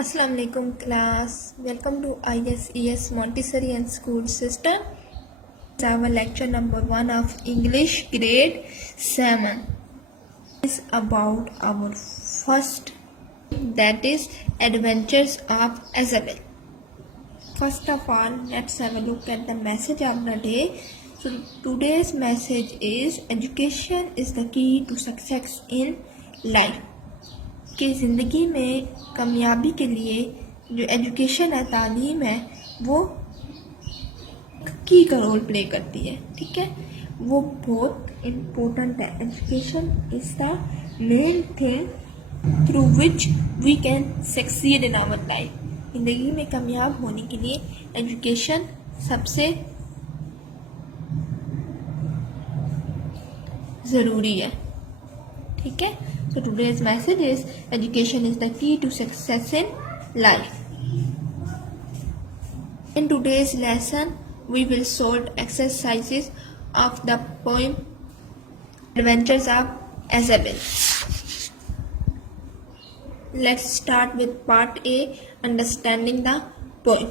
Assalamu alaikum class. Welcome to ISES Montessori and School System. It's our lecture number 1 of English grade 7. It's about our first, that is Adventures of Isabel. First of all, let's have a look at the message of the day. So today's message is education is the key to success in life. कि ज़िंदगी में कामयाबी के लिए जो education है, तालीम है, वो की का रोल प्ले करती है. ठीक है, वो बहुत इम्पोर्टेंट है. Education is the main thing through which we can succeed in our life. ज़िंदगी में कामयाब होने के लिए एजुकेशन सबसे ज़रूरी है. ठीक है. So today's message is education is the key to success in life. In today's lesson, we will solve exercises of the poem Adventures of Isabel. Let's start with part A, understanding the poem.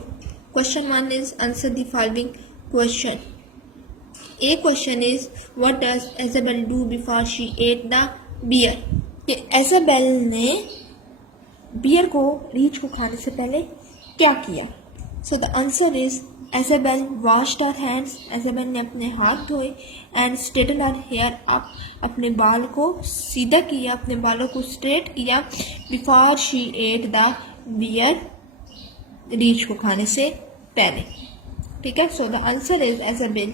Question 1 is answer the following question. A question is, what does Isabel do before she ate the beer? कि एजाबेल ने beer को रीछ को खाने से पहले क्या किया. So the answer is Isabel washed her hands. Isabel ने अपने हाथ धोए and straighten her hair up. अपने बाल को सीधा किया, अपने बालों को स्ट्रेट किया before she ate the bear, रीछ को खाने से पहले. ठीक है. So the answer is Isabel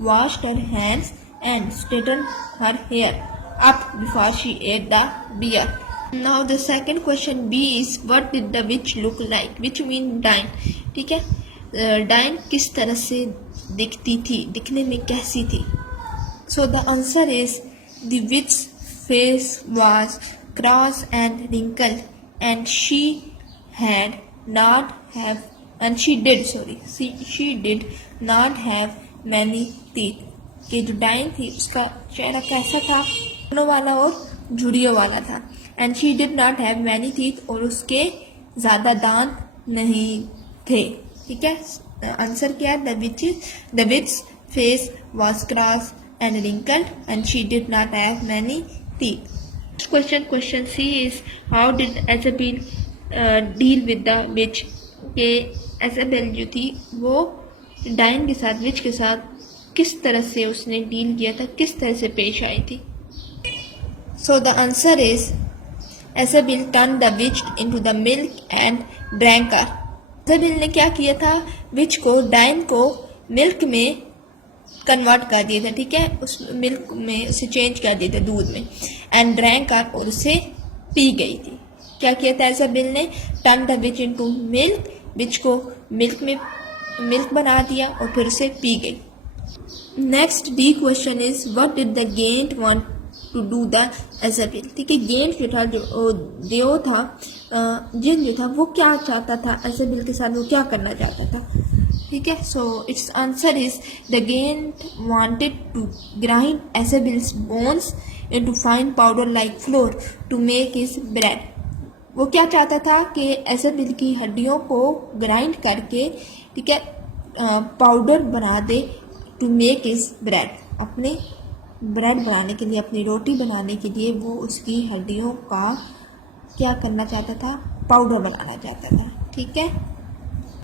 washed her hands and straighten her hair up before she ate the beer. Now the second question B is, what did the witch look like? Which mean डाइन. ठीक है. Dine किस तरह से दिखती थी, दिखने में कैसी थी. So the answer is the witch's face was cross and wrinkled and she had not have and she did not have many teeth. कि जो डाइन थी उसका चेहरा कैसा था, वाला और झुर्रियों वाला था. And she did not have many teeth, और उसके ज़्यादा दांत नहीं थे. ठीक है. आंसर क्या है? The witch face was cross and wrinkled and she did not have many teeth. Question C is, how did Isabel deal with the witch? के एजाबेल जो थी वो डाइन के साथ, विच के साथ किस तरह से उसने डील किया था, किस तरह से पेश आई थी. So the answer is Isabel turned the witch into the milk and drank her. Isabel ने क्या किया था? विच को, डाइन को मिल्क में कन्वर्ट कर दिया था. ठीक है. उस मिल्क में उसे चेंज कर दिया था, दूध में. एंड ड्रैंक हर, और उसे पी गई थी. क्या किया था Isabel ने? Turn the witch into milk. Witch को मिल्क बना दिया और फिर उसे पी गई. Next D question is, what did the giant want to do the Isabel? ठीक है. गेंट जो था, जो देव था, जिन जो था, वो क्या चाहता था एजाबेल के साथ, वो क्या करना चाहता था. ठीक है. So it's answer is the giant wanted to grind Isabel's bones into fine powder like flour to make his bread. वो क्या चाहता था कि एजाबेल की हड्डियों को ग्राइंड करके, ठीक है, पाउडर बना दे, टू मेक हिज ब्रेड. अपने ब्रेड बनाने के लिए, अपनी रोटी बनाने के लिए वो उसकी हड्डियों का क्या करना चाहता था? पाउडर बनाना चाहता था. ठीक है.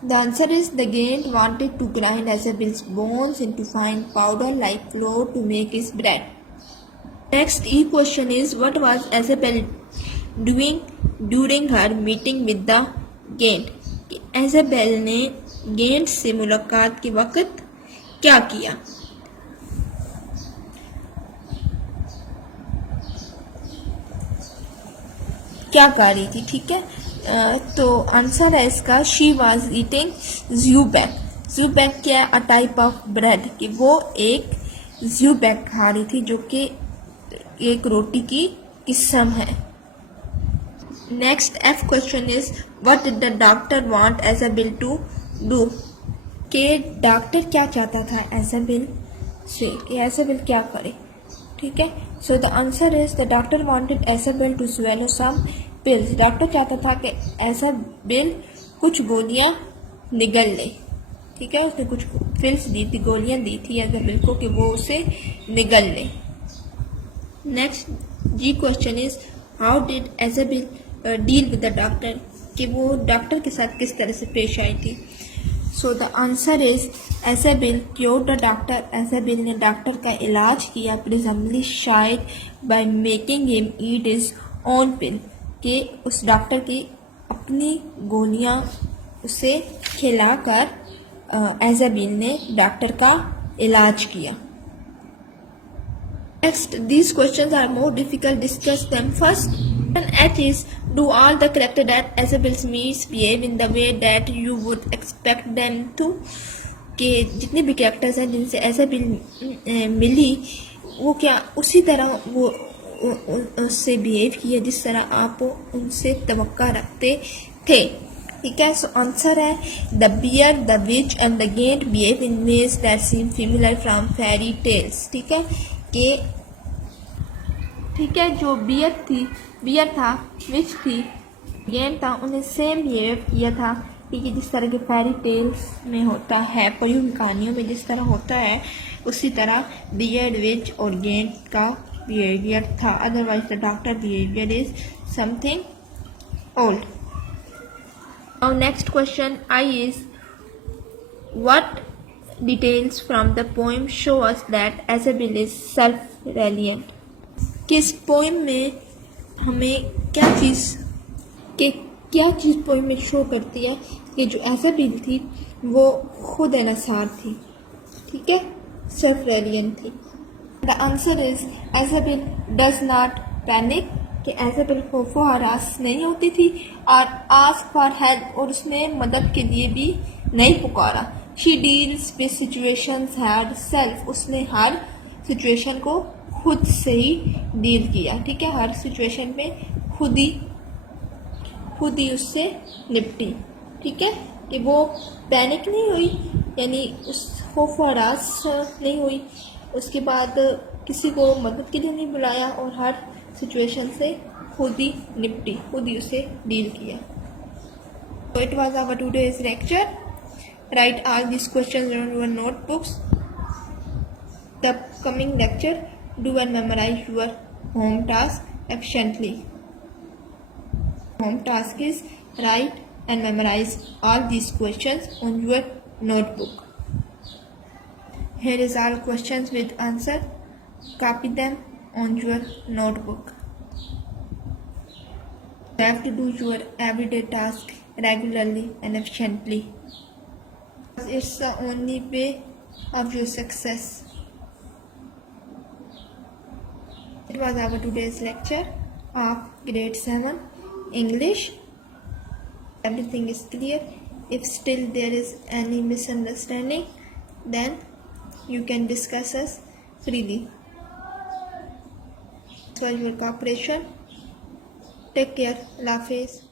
The answer is the giant wanted to grind Isabel's bones into fine powder like flour to make his bread. Next E question is, what was Isabel doing during her meeting with the giant? Isabel ने giant से मुलाकात के वक्त क्या किया? क्या कर रही थी. ठीक है. तो आंसर है इसका, शी वॉज ईटिंग ज़्यूबैक. ज़्यूबैक क्या है? A type of bread. कि वो एक ज़्यूबैक खा रही थी, जो कि एक रोटी की किस्म है. Next F question is, what did the doctor want Isabel to do? के डॉक्टर क्या चाहता था एजाबेल से, कि एजाबेल क्या करे. ठीक है. So the answer is the doctor wanted Isabel to swallow some pills. Doctor चाहता था कि ऐसा बिल कुछ गोलियां निगल ले. ठीक है, उसने कुछ पिल्स दी थी, गोलियां दी थी एज बिल को कि वो उसे निगल ले. Next G question is how did Isabel deal with the doctor, कि वो डॉक्टर के साथ किस तरह से पेश आई थी. So the answer is Isabel cure the doctor. Isabel ने डॉक्टर का इलाज किया, प्रिजम्बली शायद by making him eat his own pill, कि उस डॉक्टर की अपनी गोलियां उसे खिलाकर एजाबिल ने डॉक्टर का इलाज किया. Next, these questions are more difficult. Discuss them first. Question H is, do all the characters that Isabel's meets behave in the way that you would expect them to? कि जितने भी कैरेक्टर्स हैं जिनसे एजाबिल मिली, वो क्या उसी तरह वो उससे बिहेव किया जिस तरह आप उनसे तवक्का रखते थे. ठीक है, सो आंसर है the bear, the witch and the giant behave in ways that seem familiar from fairy tales. ठीक है, कि ठीक है, जो बियर था, विच थी, गेम था, उन्हें सेम बिहेव किया था. ठीक है, जिस तरह के फेरी टेल्स में होता है, परी कहानियों में जिस तरह होता है, उसी तरह बियर, विच और गेंट का बिहेवियर था. Otherwise the doctor behaviour is something old. Now next question I is, what details from the poem show us that Isabel is self-reliant. कि इस पोइम में हमें क्या चीज़ पोइम में शो करती है कि जो एजाबिल थी वो खुद इनसार थी. ठीक है, सेल्फ रेलियंट थी. The answer is Isabel does not panic, कि एजाबिल खौफो हरास नहीं होती थी, और आस्क फॉर हेल्प, और उसने मदद के लिए भी नहीं पुकारा. She deals with situations her self, उसने हर सिचुएशन को खुद से ही डील किया. ठीक है, हर सिचुएशन में खुद ही उससे निपटी. ठीक है, कि वो पैनिक नहीं हुई, यानी उस खौफ हरास नहीं हुई, उसके बाद किसी को मदद के लिए नहीं बुलाया, और हर सिचुएशन से खुद ही निपटी, खुद ही उसे डील किया. So it was our today's lecture. Write all these questions on your notebooks. The coming lecture, do and memorize your home task efficiently. Home task is write and memorize all these questions on your notebook. Here is all questions with answer. Copy them on your notebook. You have to do your everyday task regularly and efficiently. It's the only way of your success. It was our today's lecture of grade 7 English. Everything is clear. If still there is any misunderstanding, then you can discuss us freely. For your cooperation. Take care. Allah Hafiz.